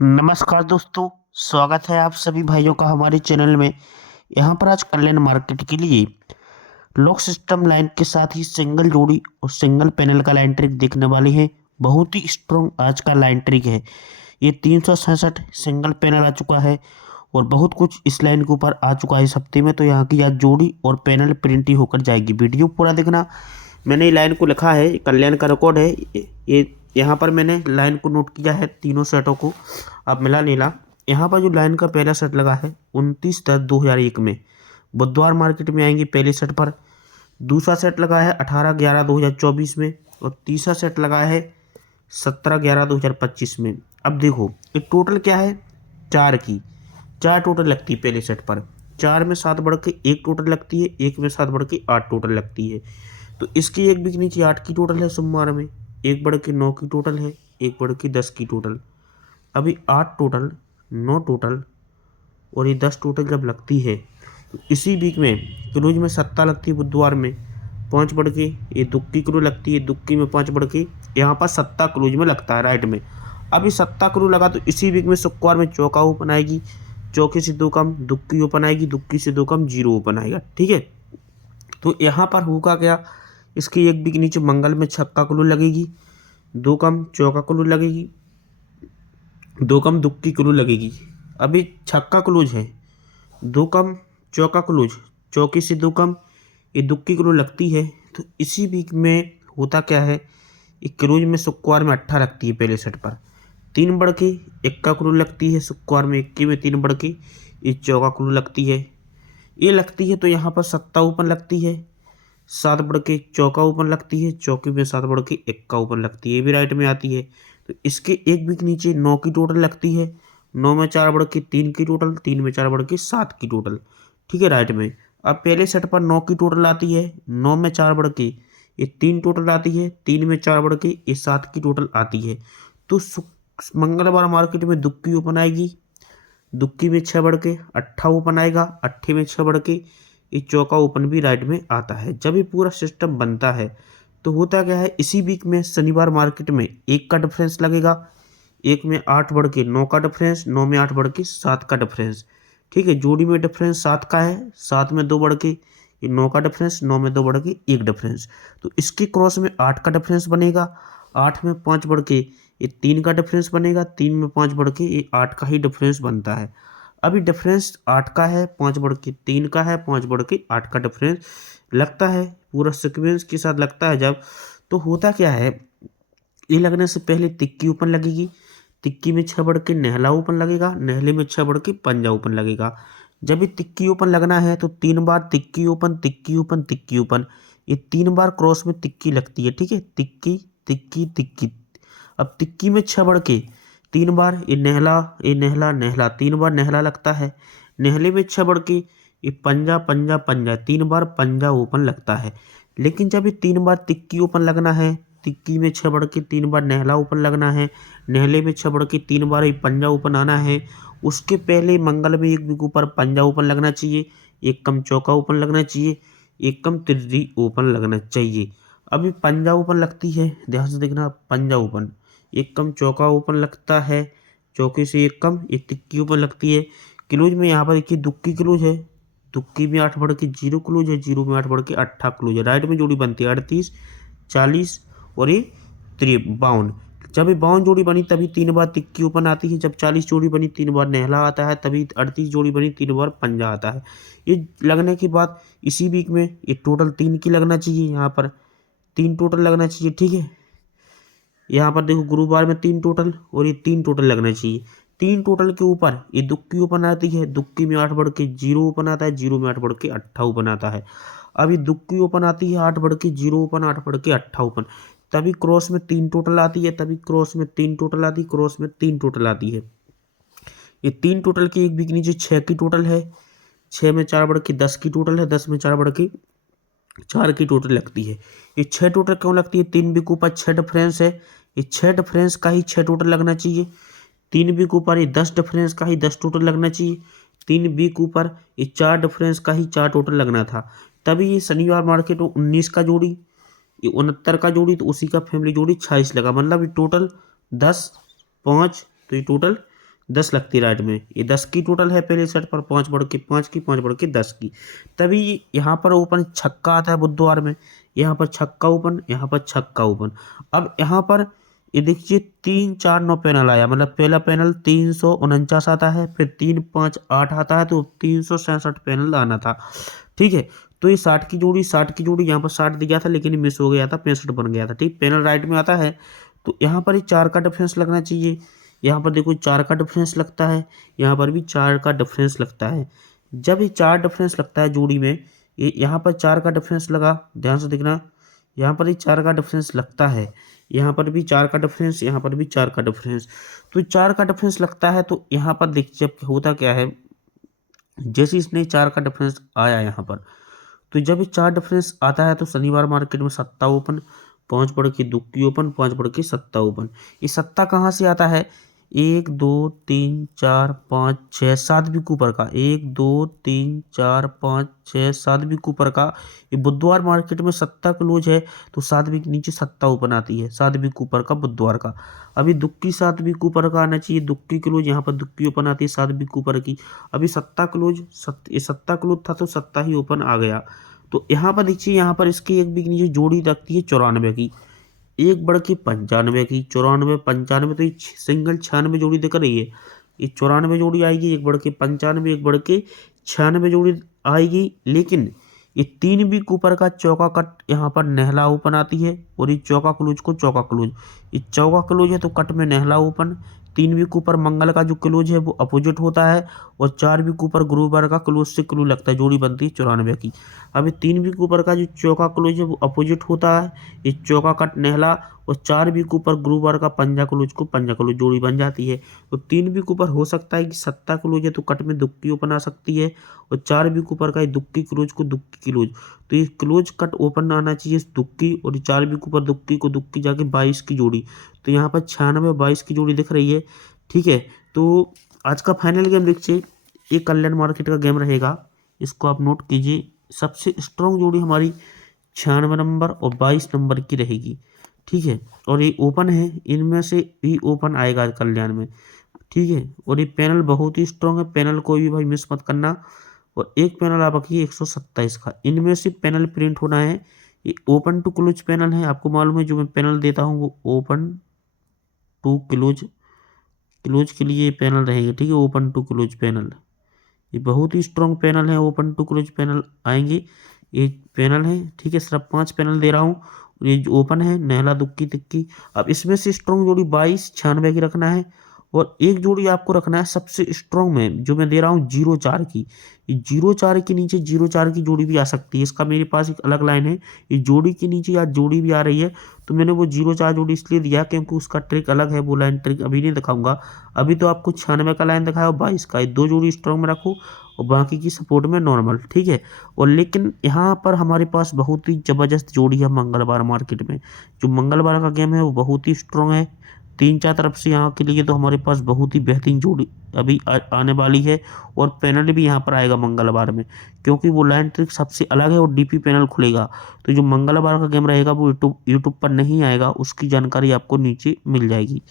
नमस्कार दोस्तों। स्वागत है आप सभी भाइयों का हमारे चैनल में। यहाँ पर आज कल्याण मार्केट के लिए लॉक सिस्टम लाइन के साथ ही सिंगल जोड़ी और सिंगल पैनल का लाइन ट्रिक देखने वाले हैं। बहुत ही स्ट्रॉन्ग आज का लाइन ट्रिक है। ये 367 सिंगल पैनल आ चुका है और बहुत कुछ इस लाइन के ऊपर आ चुका है इस हफ्ते में। तो यहाँ की आज जोड़ी और पैनल प्रिंट ही होकर जाएगी। वीडियो पूरा देखना। मैंने लाइन को लिखा है, कल्याण का रिकॉर्ड है ये। यहाँ पर मैंने लाइन को नोट किया है, तीनों सेटों को आप मिला नीला। यहाँ पर जो लाइन का पहला सेट लगा है 29/10/2001 में, बुधवार मार्केट में आएंगे पहले सेट पर। दूसरा सेट लगा है 18/11/2024 में और तीसरा सेट लगा है 17/11/2025 में। अब देखो ये टोटल क्या है, चार टोटल लगती है पहले सेट पर। चार में 7 बढ़ के एक टोटल लगती है, एक में 7 बढ़ के 8 टोटल लगती है। तो इसकी एक बिक नीचे 8 की टोटल है सोमवार में, एक बढ़ के 9 की टोटल है, एक बढ़ के 10 की टोटल। अभी 8 टोटल, 9 टोटल और ये 10 टोटल जब लगती है तो इसी वीक में क्रूज में 7 लगती है बुधवार में, 5 बढ़ के ये दुक्की क्रू लगती है, दुक्की में 5 बढ़ के यहाँ पर 7 क्रूज में लगता है राइट में। अभी 7 क्रू लगा तो इसी वीक में शुक्रवार में चौका ओपन आएगी, चौके से 2 कम दुक्की ओपन आएगी, दुक्की से 2 कम जीरो ओपन आएगा। ठीक है, तो यहाँ पर होगा क्या, इसकी एक वीक नीचे मंगल में छक्का क्रू लगेगी, 2 कम चौका क्रू लगेगी, 2 कम दुक्की क्लूज लगेगी। अभी छक्का क्लूज है, 2 कम चौका क्लूज, चौकी से 2 कम ये दुक्की क्लूज लगती है। तो इसी वीक में होता क्या है, ये क्लूज में शुक्रवार में 8 लगती है पहले सेट पर, 3 बढ़ के इक्का क्लूज लगती है शुक्रवार में, इक्की में 3 बढ़ के ये चौका क्लूज लगती है, ये लगती है। तो यहाँ पर 7 ओपन लगती है, 7 बढ़ के चौका ओपन लगती है, चौकी में 7 बढ़ के इक्का ओपन लगती है, ये भी राइट में आती है। तो इसके एक वीक नीचे 9 की टोटल लगती है, 9 में 4 बढ़ के 3 की टोटल, 3 में 4 बढ़ के 7 की टोटल। ठीक है, राइट में। अब पहले सेट पर 9 की टोटल आती है, 9 में 4 बढ़ के ये 3 टोटल आती है, 3 में 4 बढ़ के ये 7 की टोटल आती है। तो मंगलवार मार्केट में दुक्की ओपन आएगी, दुक्की में 6 बढ़ के अट्ठा ओपन आएगा, अट्ठे में 6 बढ़ के ये चौका ओपन भी राइट में आता है। जब ये पूरा सिस्टम बनता है तो होता क्या है, इसी वीक में शनिवार मार्केट में 1 का डिफरेंस लगेगा, 1 में 8 बढ़ के 9 का डिफरेंस, 9 में 8 बढ़ के 7 का डिफरेंस। ठीक है, जोड़ी में डिफरेंस 7 का है, 7 में 2 बढ़ के ये 9 का डिफरेंस, 9 में 2 बढ़ के 1 डिफरेंस। तो इसके क्रॉस में 8 का डिफरेंस बनेगा, 8 में 5 बढ़ के ये 3 का डिफरेंस बनेगा, 3 में 5 बढ़ के ये 8 का ही डिफरेंस बनता है। अभी डिफरेंस 8 का है, 5 बढ़ के 3 का है, 5 बढ़ के 8 का डिफरेंस लगता है, पूरा सीक्वेंस के साथ लगता है जब। तो होता क्या है, ये लगने से पहले तिक्की ओपन लगेगी, तिक्की में 6 बढ़ के नेहला ओपन लगेगा, नेहले में 6 बढ़ के पंजा ओपन लगेगा। जब ये तिक्की ओपन लगना है तो 3 बार tikki open, tikki open, tikki open, ये 3 बार क्रॉस में तिक्की लगती है। ठीक है, तिक्की तिक्की तिक्की। अब तिक्की में 6 बढ़ के 3 बार ये नेहला, ये नेहला नेहला, 3 बार नेहला लगता है। नेहले में 6 बढ़ के ये पंजा पंजा पंजा, 3 बार पंजा ओपन लगता है। लेकिन जब ये 3 बार तिक्की ओपन लगना है, तिक्की में 6 बढ़ के 3 बार नेहला ओपन लगना है, नेहले में 6 बढ़ के 3 बार ये पंजा ओपन आना है, उसके पहले मंगल में एक बिग ऊपर पंजा ओपन लगना चाहिए, एक कम चौका ओपन लगना चाहिए, एक कम तिर्री ओपन लगना चाहिए। अभी पंजा ओपन लगती है, ध्यान से देखना, पंजा ओपन, एक कम चौका ओपन लगता है, चौके से एक कम एक तिक्की ओपन लगती है। क्लोज में यहाँ पर देखिए दुक्की क्लोज है, तुक्की में 8 बढ़ के 0 क्लोज है, 0 में 8 बढ़ के 8 क्लोज है। राइट में जोड़ी बनती है 38, 40 और ये 52। जब ये 52 जोड़ी बनी तभी 3 बार तिक्की ओपन आती है, जब 40 जोड़ी बनी 3 बार नेहला आता है, तभी 38 जोड़ी बनी 3 बार पंजा आता है। ये लगने के बाद इसी वीक में ये टोटल 3 की लगना चाहिए, यहाँ पर 3 टोटल लगना चाहिए। ठीक है, यहाँ पर देखो गुरुवार में 3 टोटल और ये 3 टोटल लगना चाहिए। 3 टोटल के ऊपर ये दुक्की ओपन आती है, दुक्की में 8 बढ़ के 0 ओपन आता है, 0 में 8 बढ़ के 8 ओपन आता है। अब ये दुक्की ओपन आती है 8 बढ़ के 0 ओपन, 8 बढ़ के 8 ओपन, तभी क्रॉस में 3 टोटल आती है, तभी क्रॉस में 3 टोटल आती है, क्रॉस में 3 टोटल आती है। ये 3 टोटल की एक वीक नीचे 6 की टोटल है, 6 में 4 बढ़ के 10 की टोटल है, 10 में 4 बढ़ के 4 की टोटल लगती है। ये 6 टोटल क्यों लगती है, 3 वीक ऊपर 6 डिफरेंस है, ये 6 डिफरेंस का ही 6 टोटल लगना चाहिए। 3 वीक ऊपर ये 10 डिफरेंस का ही 10 टोटल लगना चाहिए। 3 वीक ऊपर ये 4 डिफरेंस का ही 4 टोटल लगना था। तभी ये शनिवार मार्केट में 19 का जोड़ी, ये 69 का जोड़ी, तो उसी का फैमिली जोड़ी 26 लगा, मतलब ये टोटल 10 5, तो ये टोटल 10 लगती है राइट में, ये 10 की टोटल है पहले सेट पर, 5 बढ़ के 5 की, 5 बढ़ के 10 की। तभी यहाँ पर ओपन छक्का आता है बुधवार में, यहाँ पर छक्का ओपन, यहाँ पर छक्का ओपन। अब यहाँ पर ये देखिए 3 4 9 पैनल आया, मतलब पहला पैनल 349 आता है, फिर 3 5 8 आता है, तो 367 पैनल आना था। ठीक है, तो ये 60 की जोड़ी, 60 की जोड़ी यहाँ पर 60 दिया था लेकिन मिस हो गया था, 65 बन गया था। ठीक, पैनल राइट में आता है, तो यहाँ पर ही 4 का डिफरेंस लगना चाहिए। यहाँ पर देखो 4 का डिफरेंस लगता है, यहाँ पर भी 4 का डिफरेंस लगता है। जब ये 4 डिफरेंस लगता है जोड़ी में, ये यहाँ पर 4 का डिफरेंस लगा, ध्यान से देखना, यहाँ पर ही 4 का डिफरेंस लगता है, यहाँ पर भी 4 का डिफरेंस, यहाँ पर भी 4 का डिफरेंस। तो 4 का डिफरेंस लगता है, तो यहाँ पर देखिए जब होता क्या है, जैसे इसने 4 का डिफरेंस आया यहाँ पर, तो जब ये 4 डिफरेंस आता है तो शनिवार मार्केट में सट्टा ओपन, 5 बढ़ के दुक्की ओपन, 5 बढ़ के सट्टा ओपन। ये सट्टा कहाँ से आता है, 1 2 3 4 5 6 7 वीक ऊपर का, 1 2 3 4 5 6 7 वीक ऊपर का। ये बुधवार मार्केट में सट्टा क्लोज है, तो 7 वीक नीचे सट्टा ओपन आती है, 7 वीक ऊपर का बुधवार का। अभी दुक्की 7 वीक ऊपर का आना चाहिए, दुक्की क्लोज, यहाँ पर दुक्की ओपन आती है 7 वीक ऊपर की। अभी सट्टा क्लोज, ये सट्टा क्लोज था तो सट्टा ही ओपन आ गया। तो यहाँ पर देखिए, यहाँ पर इसकी एक वीक नीचे जोड़ी लगती है 94 की, 1 बढ़ के 95 की, 94 95, तो ये सिंगल 96 जोड़ी दिख रही है, ये 94 जोड़ी आएगी, 1 बढ़ के 95, 1 बढ़ के 96 जोड़ी आएगी। लेकिन ये 3 वीक ऊपर का चौका कट यहाँ पर नेहला ओपन आती है, और ये चौका क्लोज को चौका क्लोज, ये चौका क्लोज है तो कट में नेहला ओपन। 3 वीक ऊपर मंगल का जो क्लोज है वो अपोजिट होता है, और 4 वीक ऊपर गुरुवार का क्लोज से क्लोज लगता है, जोड़ी बनती है 94 की। अभी 3 वीक ऊपर का जो चौका क्लोज है वो अपोजिट होता है, ये चौका कट नेहला, और 4 वीक ऊपर गुरुवार का पंजा क्लोज को पंजा क्लोज जोड़ी बन जाती है। तो 3 वीक ऊपर हो सकता है कि सट्टा क्लोज है तो कट में दुक्की ओपन आ सकती है, और 4 वीक ऊपर का ये दुक्की क्लोज को दुक्की क्लोज, तो ये क्लोज कट ओपन आना चाहिए दुक्की, और 4 वीक ऊपर दुक्की को दुक्की जाके 22 की जोड़ी, तो यहाँ पर 96 22 की जोड़ी दिख रही है। ठीक है, तो आज का फाइनल गेम देखिए, ये कल्याण मार्केट का गेम रहेगा, इसको आप नोट कीजिए। सबसे स्ट्रॉन्ग जोड़ी हमारी 96 नंबर और 22 नंबर की रहेगी। ठीक है, और ये ओपन है, इनमें से भी ओपन आएगा कल्याण में। ठीक है, और ये पैनल बहुत ही स्ट्रॉन्ग है, पैनल कोई भी भाई मिस मत करना। और एक पैनल आप रखिए 127 का, इनमें से पैनल प्रिंट होना है। ये ओपन टू क्लोज पैनल है, आपको मालूम है जो मैं पैनल देता हूँ वो ओपन टू क्लोज, क्लोज के लिए पैनल रहेगा। ठीक है, ओपन टू क्लोज पैनल, ये बहुत ही स्ट्रॉन्ग पैनल है, ओपन टू क्लोज पैनल आएंगे, ये पैनल है। ठीक है, सिर्फ 5 पैनल दे रहा हूँ, और ये जो ओपन है नेहला दुक्की तिक्की। अब इसमें से स्ट्रॉन्ग जोड़ी 22 96 की रखना है, और एक जोड़ी आपको रखना है सबसे स्ट्रॉन्ग में, जो मैं दे रहा हूँ 04 की। ये 04 के नीचे 04 की जोड़ी भी आ सकती है, इसका मेरे पास एक अलग लाइन है, ये जोड़ी के नीचे या जोड़ी भी आ रही है, तो मैंने वो 04 जोड़ी इसलिए दिया क्योंकि उसका ट्रिक अलग है, वो लाइन ट्रिक अभी नहीं दिखाऊंगा। अभी तो आपको 96 का लाइन दिखाया और 22 का, ये 2 जोड़ी स्ट्रॉन्ग में रखो, और बाकी की सपोर्ट में नॉर्मल। ठीक है, और लेकिन यहाँ पर हमारे पास बहुत ही ज़बरदस्त जोड़ी है मंगलवार मार्केट में, जो मंगलवार का गेम है वो बहुत ही स्ट्रॉन्ग है। 3 4 तरफ से यहाँ के लिए तो हमारे पास बहुत ही बेहतरीन जोड़ी अभी आने वाली है, और पैनल भी यहाँ पर आएगा मंगलवार में, क्योंकि वो लाइन ट्रिक सबसे अलग है, और डीपी पैनल खुलेगा। तो जो मंगलवार का गेम रहेगा वो यूट्यूब पर नहीं आएगा, उसकी जानकारी आपको नीचे मिल जाएगी।